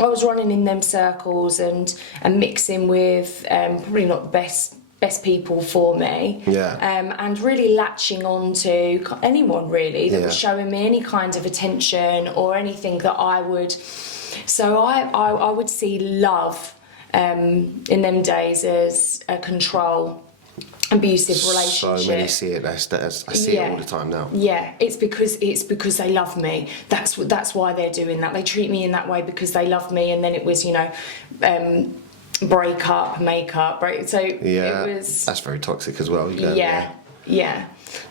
I was running in them circles and mixing with probably not the best people for me. And really latching on to anyone really that was showing me any kind of attention or anything that I would. So I would see love in them days as a control, abusive relationship. So many see it. I see it all the time now. Yeah, it's because they love me. That's why they're doing that. They treat me in that way because they love me. And then it was, break up, make up, break. So it was. That's very toxic as well. Yeah.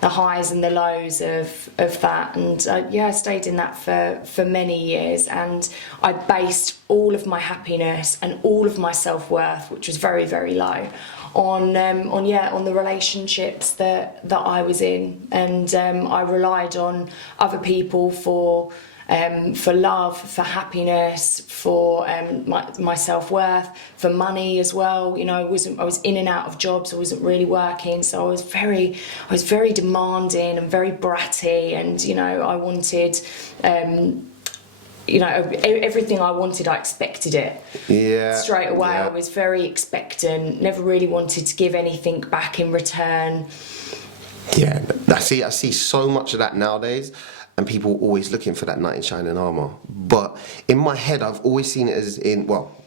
The highs and the lows of that, and I stayed in that for many years, and I based all of my happiness and all of my self-worth, which was very, very low, on the relationships that I was in, and I relied on other people for love, for happiness, for my self-worth, for money as well. I was in and out of jobs. I wasn't really working, so I was very demanding and very bratty, and I wanted everything I wanted, I expected it. Straight away. I was very expectant, never really wanted to give anything back in return. I see so much of that nowadays. And people always looking for that knight in shining armour. But in my head, I've always seen it as I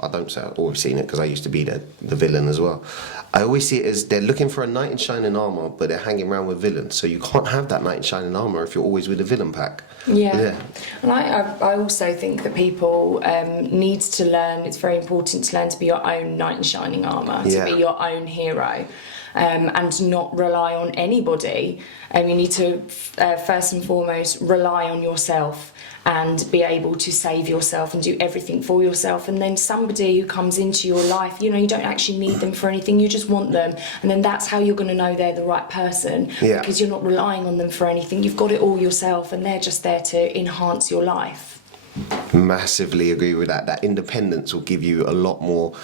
don't say I've always seen it because I used to be the villain as well. I always see it as they're looking for a knight in shining armour, but they're hanging around with villains. So you can't have that knight in shining armour if you're always with the villain pack. And I also think that people need to learn, it's very important to learn to be your own knight in shining armour, to be your own hero. And not rely on anybody. You need to first and foremost rely on yourself and be able to save yourself and do everything for yourself. And then somebody who comes into your life, you don't actually need them for anything, you just want them. And then that's how you're going to know they're the right person, because you're not relying on them for anything. You've got it all yourself, and they're just there to enhance your life. Massively agree with that. That independence will give you a lot more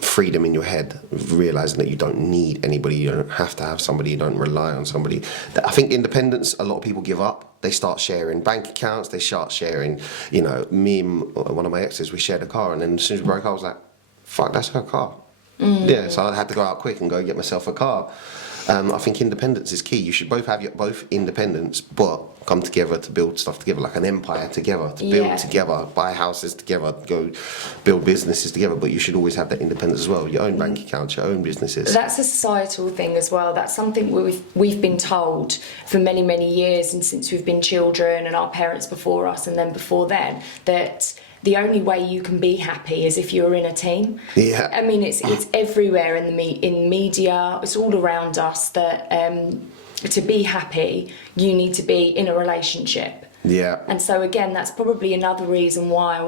freedom in your head, realizing that you don't need anybody, you don't have to have somebody, you don't rely on somebody. I think independence, a lot of people give up. They start sharing bank accounts, they start sharing, me and one of my exes, we shared a car, and then as soon as we broke up, I was like, fuck, that's her car. So I had to go out quick and go get myself a car. I think independence is key. You should both have both independence, but come together to build stuff together, like an empire together, to build together, buy houses together, go build businesses together. But you should always have that independence as well, your own bank accounts, your own businesses. That's a societal thing as well. That's something we've been told for many, many years, and since we've been children, and our parents before us and then before then, that the only way you can be happy is if you're in a team. I mean, it's everywhere in media. It's all around us that to be happy, you need to be in a relationship. And so again, that's probably another reason why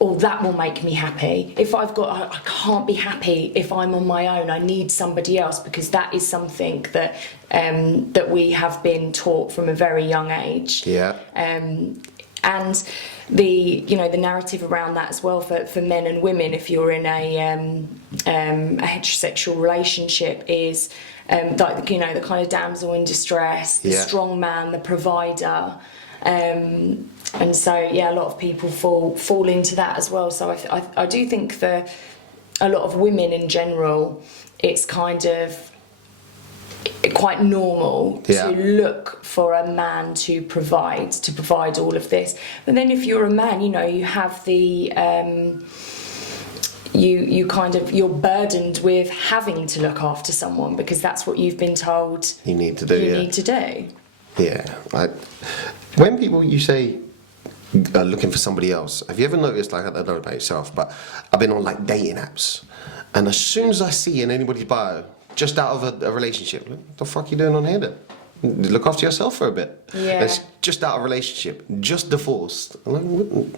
that will make me happy. If I can't be happy if I'm on my own. I need somebody else, because that is something that we have been taught from a very young age. And the narrative around that as well for men and women, if you're in a heterosexual relationship, is the kind of damsel in distress, the strong man, the provider, and so a lot of people fall into that as well. So I do think for a lot of women in general, it's kind of quite normal to look for a man to provide all of this. But then if you're a man, you have the you're burdened with having to look after someone, because that's what you've been told you need to do. When people, you say, looking for somebody else, have you ever noticed, like, I don't know about yourself, but I've been on like dating apps, and as soon as I see in anybody's bio, just out of a relationship, what the fuck are you doing on here then? Look after yourself for a bit. It's just out of a relationship, just divorced.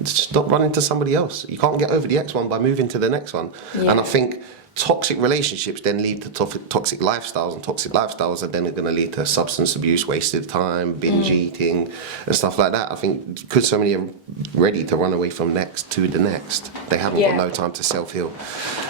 Stop running to somebody else. You can't get over the X one by moving to the next one. And I think toxic relationships then lead to toxic lifestyles, and toxic lifestyles are then going to lead to substance abuse, wasted time, binge eating, and stuff like that. I think because so many are ready to run away from next to the next, they haven't got no time to self-heal.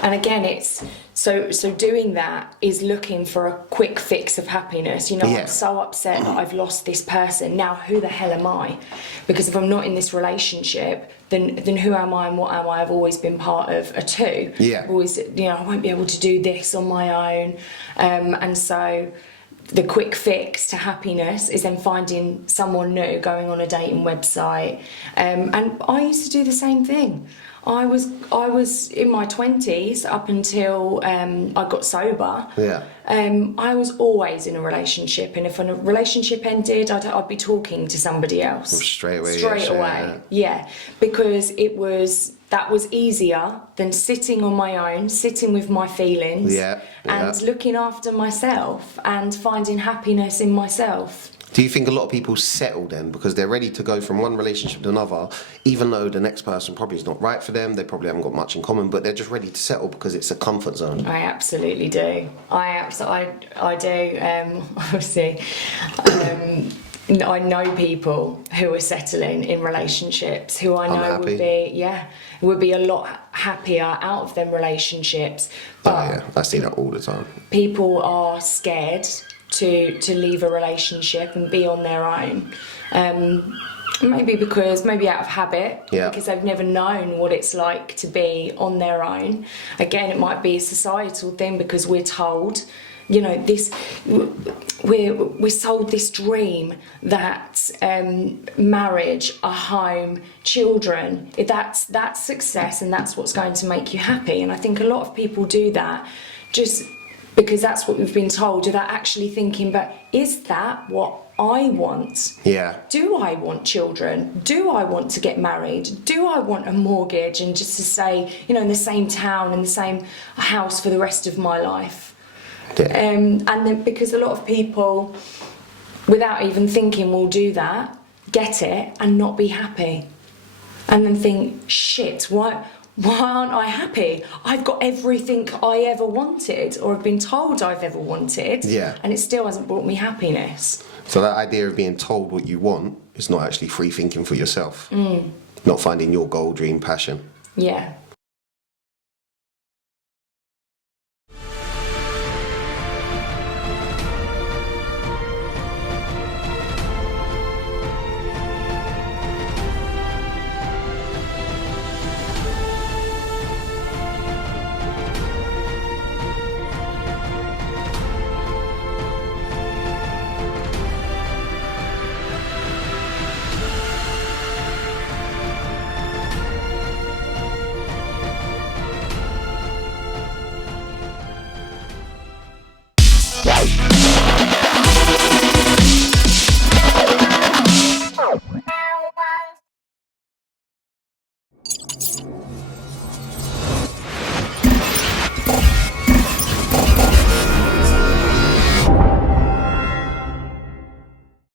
And again, it's so doing that is looking for a quick fix of happiness. I'm so upset that I've lost this person. Now, who the hell am I? Because if I'm not in this relationship, than who am I and what am I. I've always been part of a two. Yeah. I've always, I won't be able to do this on my own. And so the quick fix to happiness is then finding someone new, going on a dating website. And I used to do the same thing. I was in my 20s up until I got sober. Yeah. I was always in a relationship, and if a relationship ended, I'd be talking to somebody else. Straight away. Straight away. Yeah, because that was easier than sitting on my own, sitting with my feelings, and looking after myself and finding happiness in myself. Do you think a lot of people settle then because they're ready to go from one relationship to another, even though the next person probably is not right for them, they probably haven't got much in common, but they're just ready to settle because it's a comfort zone? I absolutely do. I do. Obviously, I know people who are settling in relationships who I know would be a lot happier out of them relationships. But I see that all the time. People are scared to leave a relationship and be on their own. Maybe out of habit, because they've never known what it's like to be on their own. Again, it might be a societal thing because we're told, we're sold this dream that marriage, a home, children, that's success and that's what's going to make you happy. And I think a lot of people do that just because that's what we've been told, without actually thinking, but is that what I want? Yeah. Do I want children? Do I want to get married? Do I want a mortgage and just to stay, in the same town, in the same house for the rest of my life? Yeah. And then because a lot of people, without even thinking, will do that, get it and not be happy. And then think, shit, why aren't I happy? I've got everything I ever wanted or have been told I've ever wanted, and it still hasn't brought me happiness. So that idea of being told what you want is not actually free thinking for yourself. Not finding your goal, dream, passion. Yeah.